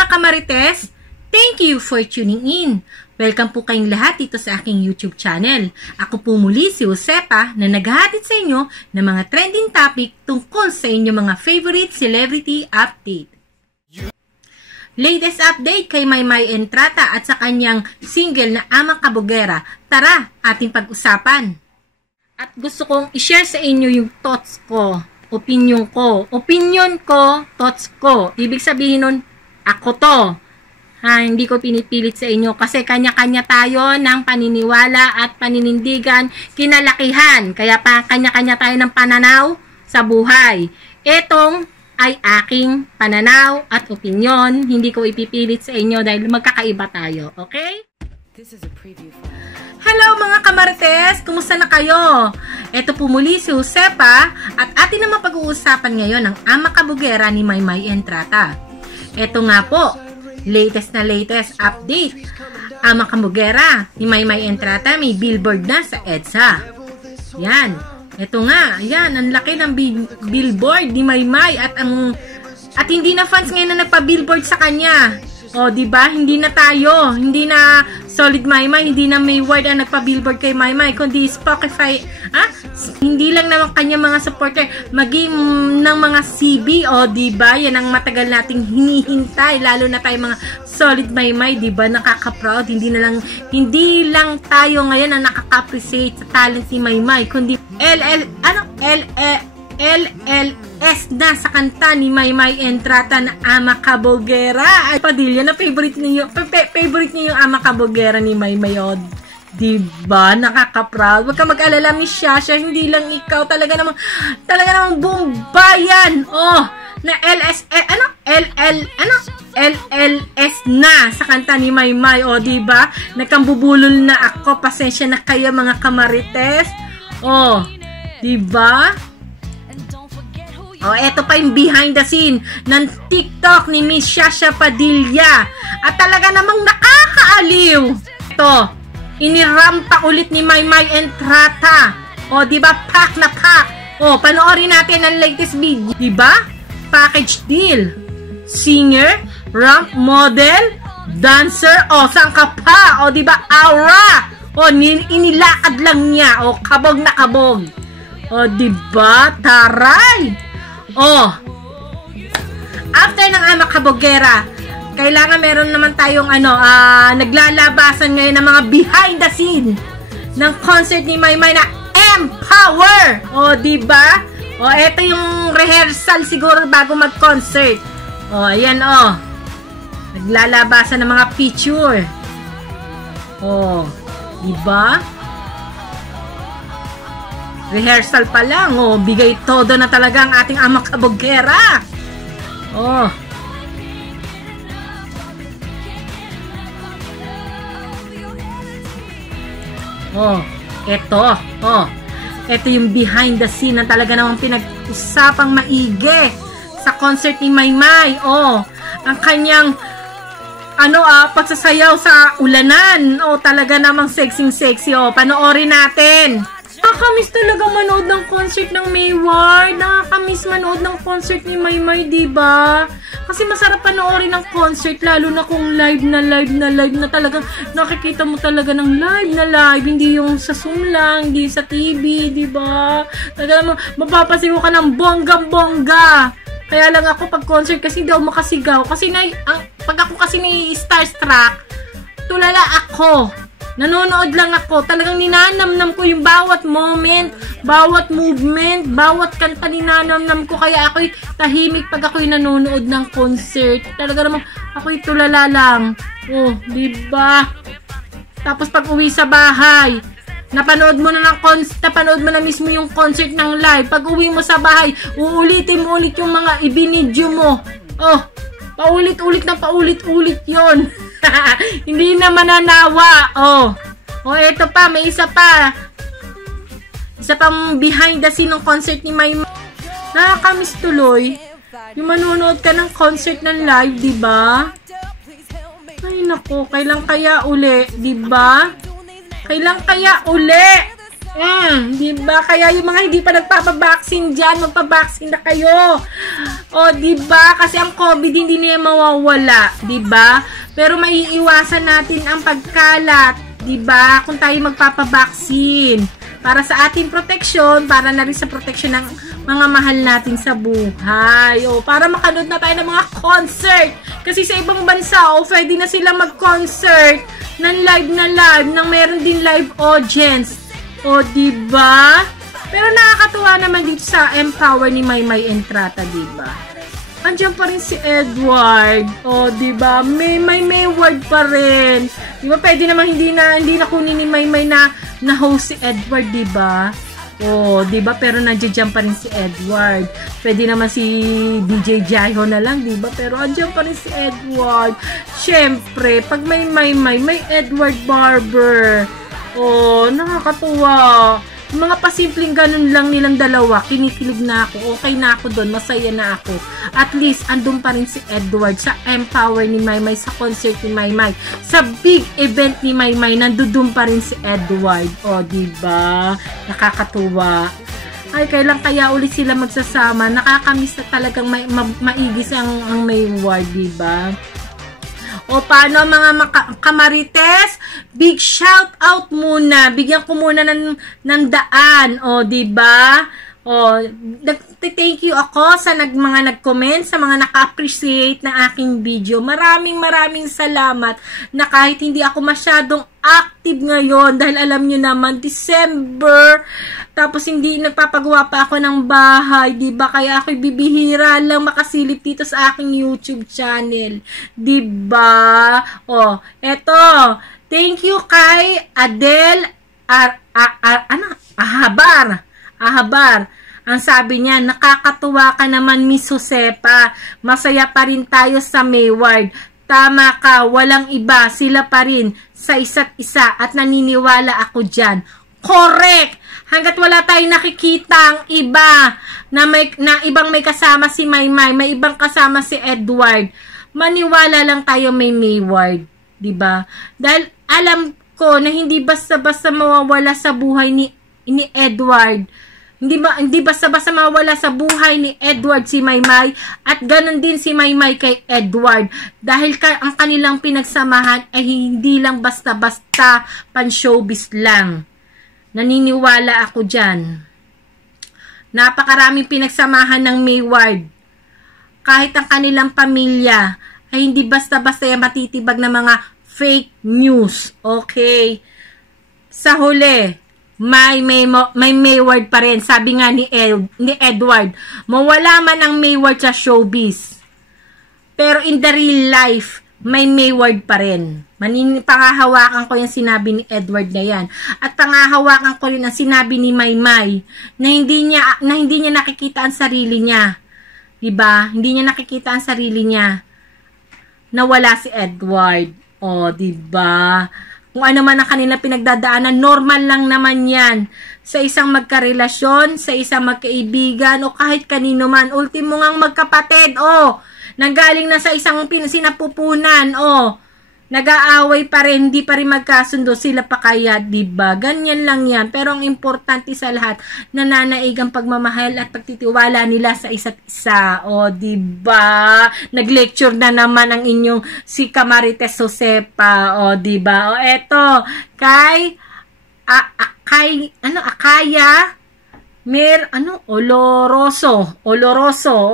mga kamarites! Thank you for tuning in. Welcome po kayong lahat dito sa aking YouTube channel. Ako po muli si Josepa na naghahatid sa inyo ng mga trending topic tungkol sa inyong mga favorite celebrity update. Latest update kay Maymay Entrata at sa kanyang single na Amang Kabugera. Tara, ating pag-usapan. At gusto kong i-share sa inyo yung thoughts ko, opinion ko. Opinion ko, thoughts ko. Ibig sabihin nun, ako to. Hindi ko pinipilit sa inyo kasi kanya-kanya tayo ng paniniwala at paninindigan, kinalakihan. Kaya pa kanya-kanya tayo ng pananaw sa buhay. Etong ay aking pananaw at opinion. Hindi ko ipipilit sa inyo dahil magkakaiba tayo. Okay? This is a preview. Hello mga kamarites! Kumusta na kayo? Ito po muli si Josepa at atin naman pag-uusapan ngayon ang Amang Kabugera ni Maymay Entrata. Ito nga po, latest update. Amang Kabugera ni Maymay Entrata may billboard na sa EDSA. Yan. Ito nga, yan, ang laki ng billboard ni Maymay at hindi na fans ngayon na nagpa-billboard sa kanya. O, diba? Hindi na tayo, hindi na Solid Maymay, hindi na may word ang nagpa-billboard kay Maymay, kundi Spotify, hindi lang naman kanya mga supporter, maging ng mga CB, o diba? Yan ang matagal nating hinihintay, lalo na tayo mga Solid Maymay, diba? Nakaka-proud, hindi lang tayo ngayon ang nakaka-appreciate sa talent ni Maymay, kundi LLS na sa kanta ni Maymay Entrata na Amang Kabugera. Ay, Padilla na favorite niyo yung Amang Kabugera ni Maymay. Diba? Nakaka-proud. Huwag ka mag-alala, Miss Shasha. Hindi lang ikaw. Talaga namang buong bayan. Na LLS na sa kanta ni Maymay. Diba? Nagkambubulol na ako. Pasensya na kayo mga kamarites. Diba? Eto pa yung behind the scene ng TikTok ni Miss Shasha Padilla. At talaga namang nakakaaliw. Ito, inirampa ulit ni Maymay Entrata. Diba? Pack na pack. Panoorin natin ang latest video. Diba? Package deal. Singer, ramp model, dancer, saan ka pa? Diba? Aura. Inilakad lang niya. Kabog na kabog. Diba? Taray. After ng Amang Kabugera, kailangan meron naman tayong naglalabasan ngayon ng mga behind the scene ng concert ni Maymay na Empower. Diba? Ito yung rehearsal siguro bago mag-concert. Ayan naglalabasan ng mga picture. Diba? Rehearsal pa lang, bigay todo na talaga ang ating Amang Kabugera. Ito yung behind the scene na talaga namang pinag-usapang maigi sa concert ni Maymay. Ang kanyang pagsasayaw sa ulanan. Talaga namang sexy. Panoorin natin. Nakakamiss talaga manood ng concert ng Mayward. Nakakamiss manood ng concert ni Maymay, diba? Kasi masarap panoorin ng concert, lalo na kung live na talagang nakikita mo talaga ng live na live. Hindi yung sa Zoom lang, hindi sa TV, diba? Talaga mapapasigaw ka ng bonggang-bongga. Kaya lang ako pag concert kasi daw makasigaw. Kasi pag ako kasi starstruck, tulala ako. Nanonood lang ako. Talagang ninanamnam ko yung bawat moment, bawat movement, bawat kanta ninanamnam ko. Kaya ako'y tahimik pag ako'y nanonood ng concert. Talaga namang ako'y tulala lang. Diba? Tapos pag uwi sa bahay, napanood mo na mismo yung concert ng live. Pag uwi mo sa bahay, uulitin mo ulit yung mga ibinidyo mo. Paulit-ulit yon. Hindi na mananawa. Ito pa, may isa pa. Isa pang behind the scene ng concert ni Maymay. Nakakamiss tuloy. Yung manonood ka ng concert ng live, diba? Ay nako, kailan kaya uli, diba? Kailan kaya uli? Diba? diba? Kaya yung mga hindi pa nagpapabaksin dyan, magpabaksin na kayo. O, diba? Kasi ang COVID hindi na mawawala, diba? Pero maiiwasan natin ang pagkalat, diba? Kung tayo magpapabaksin. Para sa ating proteksyon, para na rin sa proteksyon ng mga mahal natin sa buhay. O, para makanood na tayo ng mga concert. Kasi sa ibang bansa, pwede na silang mag-concert ng live na live, nang meron din live audience. O, diba? Pero nakakatuwa naman dito sa Empower ni Maymay Entrata, diba? Andiyan pa rin si Edward. O, diba? May word pa rin. Diba? Pwede naman hindi na kunin ni Maymay na host si Edward, diba? O, diba? Pero nandiyan pa rin si Edward. Pwede naman si DJ Jaiho na lang, diba? Pero andiyan pa rin si Edward. Siyempre, pag may Edward Barber. O, nakakatuwa. Mga pasimpleng ganun lang nilang dalawa, kinikilig na ako, okay na ako doon, masaya na ako. At least, andun pa rin si Edward sa Empower ni Maymay, sa concert ni Maymay. Sa big event ni Maymay, nandun pa rin si Edward. O, diba? Nakakatuwa. Ay, kailan kaya ulit sila magsasama? Nakakamiss na talagang maigis ang Mayward, diba? O, paano mga kamarites? Big shout out muna. Bigyan ko muna ng daan. O, diba? O, thank you ako sa mga nag-comment, sa mga naka-appreciate ng aking video. Maraming salamat na kahit hindi ako masyadong active ngayon dahil alam nyo naman, December, tapos hindi nagpapagawa pa ako ng bahay, diba? Kaya ako'y bibihira lang makasilip dito sa aking YouTube channel, diba? O, eto, thank you kay Adel Ahabar. Ang sabi niya, nakakatuwa ka naman, Miss Josepa. Masaya pa rin tayo sa Mayward. Tama ka, walang iba, sila pa rin sa isa't isa at naniniwala ako dyan. Correct! Hanggat wala tayong nakikita ang iba na ibang may kasama si Maymay, may ibang kasama si Edward, maniwala lang tayo may Mayward, diba? Dahil alam ko na hindi basta-basta mawawala sa buhay ni Edward. Hindi basta-basta mawala sa buhay ni Edward si Maymay at ganun din si Maymay kay Edward dahil ang kanilang pinagsamahan ay hindi lang basta-basta pan-showbiz lang. Naniniwala ako dyan. Napakaraming pinagsamahan ng Mayward. Kahit ang kanilang pamilya ay hindi basta-basta matitibag na mga fake news. Okay? Sa huli, may Mayward pa rin. Sabi nga ni Edward, mawala man ang Mayward sa showbiz. Pero in the real life, may Mayward pa rin. Pangahawakan ko yung sinabi ni Edward na yan. At pangahawakan ko rin ang sinabi ni Maymay na hindi niya nakikita ang sarili niya. Diba? Hindi niya nakikita ang sarili niya na wala si Edward. O, diba? Kung ano man ang kanila pinagdadaanan, normal lang naman yan. Sa isang magkarelasyon, sa isang magkaibigan, o kahit kanino man. Ultimo ngang magkapatid, nanggaling na sa isang sinapupunan, nag-aaway pa rin, hindi pa rin magkasundo, sila pa kaya, diba? Ganyan lang yan. Pero ang importante sa lahat, nananaig ang pagmamahal at pagtitiwala nila sa isa't isa. O, diba? Nag-lecture na naman ang inyong si Camarites Josepa. O, diba? O, eto, Akaya, Oloroso.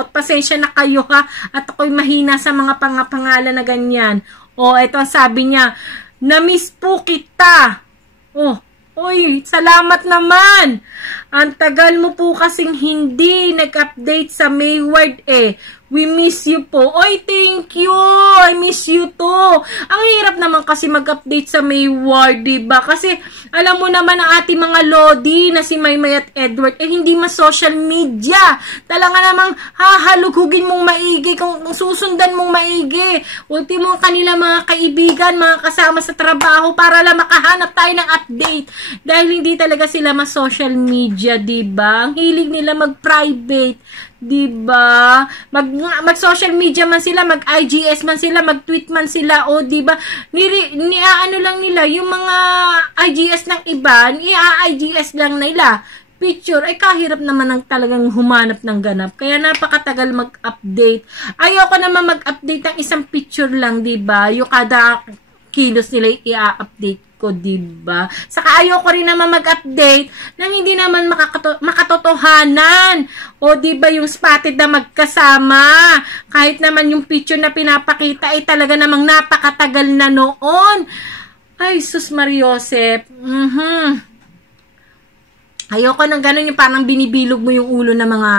At pasensya na kayo ha, at ako'y mahina sa mga pangalan na ganyan. Ito sabi niya, na-miss po kita. Oy, salamat naman. Ang tagal mo po kasing hindi nag-update sa Mayward We miss you po. Oy, thank you. I miss you too. Ang hirap naman kasi mag-update sa Mayward, diba? Kasi alam mo naman ang ating mga lodi na si Maymay at Edward, hindi ma-social media. Talaga namang hahalughugin mong maigi, kung susundan mong maigi. Ultimo kanila mga kaibigan, mga kasama sa trabaho para lang makahanap tayo ng update. Dahil hindi talaga sila ma-social media, diba? Ang hilig nila mag-private. Diba? Mag-social media man sila, mag-IGS man sila, mag-tweet man sila, diba? Ano lang nila, yung mga IGS ng iba, i-IGS lang nila. picture, ay kahirap naman ang talagang humanap ng ganap. Kaya napakatagal mag-update. Ayoko naman mag-update ng isang picture lang, diba? Yung kada kilos nila i-update ko, diba? Saka ayoko rin naman mag-update nang hindi naman makatotohanan. O diba yung spotted na magkasama? Kahit naman yung picture na pinapakita ay talaga namang napakatagal na noon. Ay, sus Mariosep. Ayoko ng ganun yung parang binibilog mo yung ulo ng mga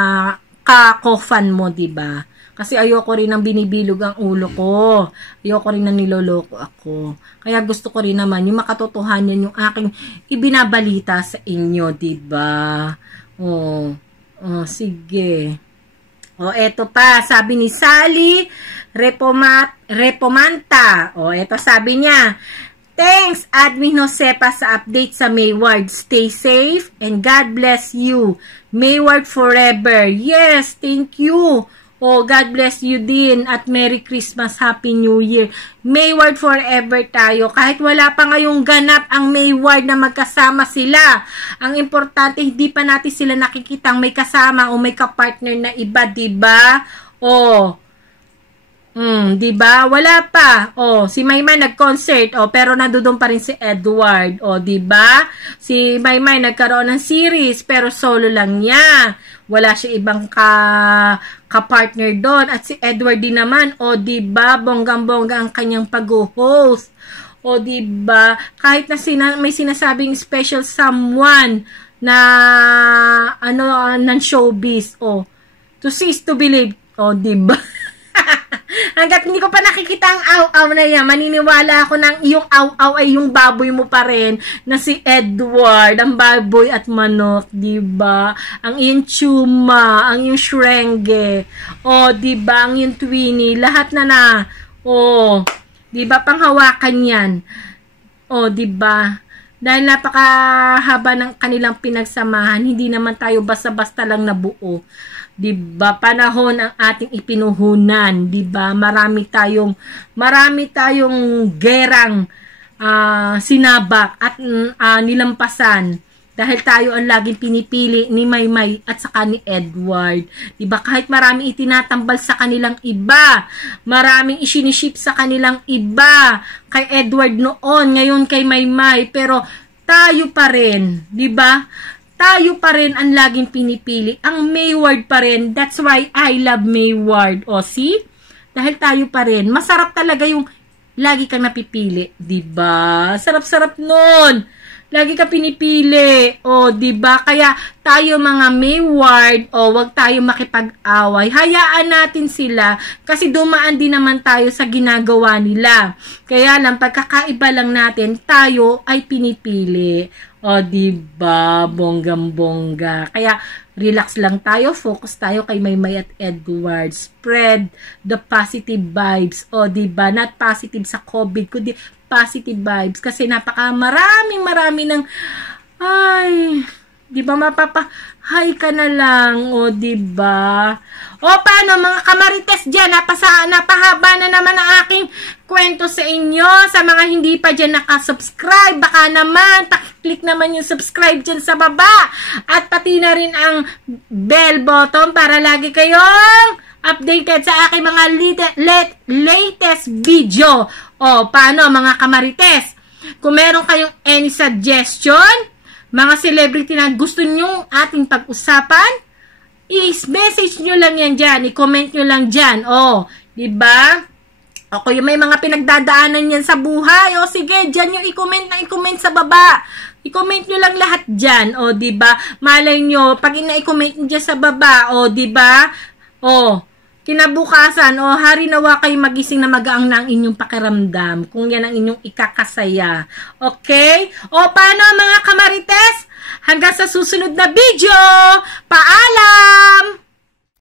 kakofan mo, diba? Kasi ayoko rin ng binibilog ang ulo ko. Ayoko rin na niloloko ako. Kaya gusto ko rin naman yung makatotohanan yung aking ibinabalita sa inyo, diba? Sige. Eto pa, sabi ni Sally Repomanta. Eto sabi niya, thanks, Admin Josepa, sa update sa Mayward. Stay safe and God bless you. Mayward forever. Yes, thank you. God bless you din at Merry Christmas, Happy New Year. Mayward forever tayo. Kahit wala pa ngayong ganap ang Mayward na magkasama sila. Ang importante, hindi pa natin sila nakikitang may kasama o may kapartner na iba, diba? Diba? Wala pa. Si Maymay nag-concert. Pero nandoon pa rin si Edward. Diba? Si Maymay nagkaroon ng series pero solo lang niya. Wala siya ibang ka-partner doon. At si Edward din naman, diba? Bonggang-bongga ang kanyang pag-host. Diba? Kahit na may sinasabing special someone na ng showbiz. To see is to believe. Diba? Hanggat hindi ko pa nakikita ang aw-aw na yan, maniniwala ako ng yung aw-aw ay yung baboy mo pa rin na si Edward, ang baboy at manok, diba? Ang iyong Chuma, ang iyong Shrenge, diba? Ang iyong Twinnie, lahat na. Diba? Panghawakan yan. Diba? Dahil napakahaba ng kanilang pinagsamahan, hindi naman tayo basta-basta lang nabuo. Diba? Panahon ang ating ipinuhunan, diba? Marami tayong gerang sinabak at nilampasan dahil tayo ang laging pinipili ni Maymay at saka ni Edward. Diba? Kahit maraming itinatambal sa kanilang iba, maraming isiniship sa kanilang iba, kay Edward noon, ngayon kay Maymay, pero tayo pa rin, diba? Tayo pa rin ang laging pinipili. Ang Mayward pa rin. That's why I love Mayward. See? Dahil tayo pa rin. Masarap talaga yung lagi kang napipili. Diba? Sarap-sarap nun. Lagi ka pinipili. Diba? Kaya tayo mga Mayward, wag tayo makipag-away. Hayaan natin sila kasi dumaan din naman tayo sa ginagawa nila. Kaya lang, pagkakaiba lang natin, tayo ay pinipili. Diba? Bonggang-bongga. Kaya, relax lang tayo. Focus tayo kay Maymay at Edward. Spread the positive vibes. Diba? Not positive sa COVID, kundi positive vibes. Kasi marami ng, diba? Hi ka na lang. Diba? Paano mga kamarites dyan? Napahaba na naman ang aking kwento sa inyo. Sa mga hindi pa dyan nakasubscribe, baka naman, click naman yung subscribe dyan sa baba. At pati na rin ang bell button para lagi kayong updated sa aking mga latest video. Paano mga kamarites? Kung meron kayong any suggestion, mga celebrity na gusto nyong ating pag-usapan, i-message nyo lang yan dyan. I-comment nyo lang dyan. Diba? Kung may mga pinagdadaanan yan sa buhay, sige, dyan yung i-comment sa baba. I-comment nyo lang lahat dyan. Diba? Malay nyo, pag ina-comment nyo dyan sa baba, diba? Kinabukasan, hari nawa kayo magising na magaang na ang inyong pakiramdam. Kung yan ang inyong ikakasaya. Okay? Paano mga kamarites? Hanggang sa susunod na video. Paalam!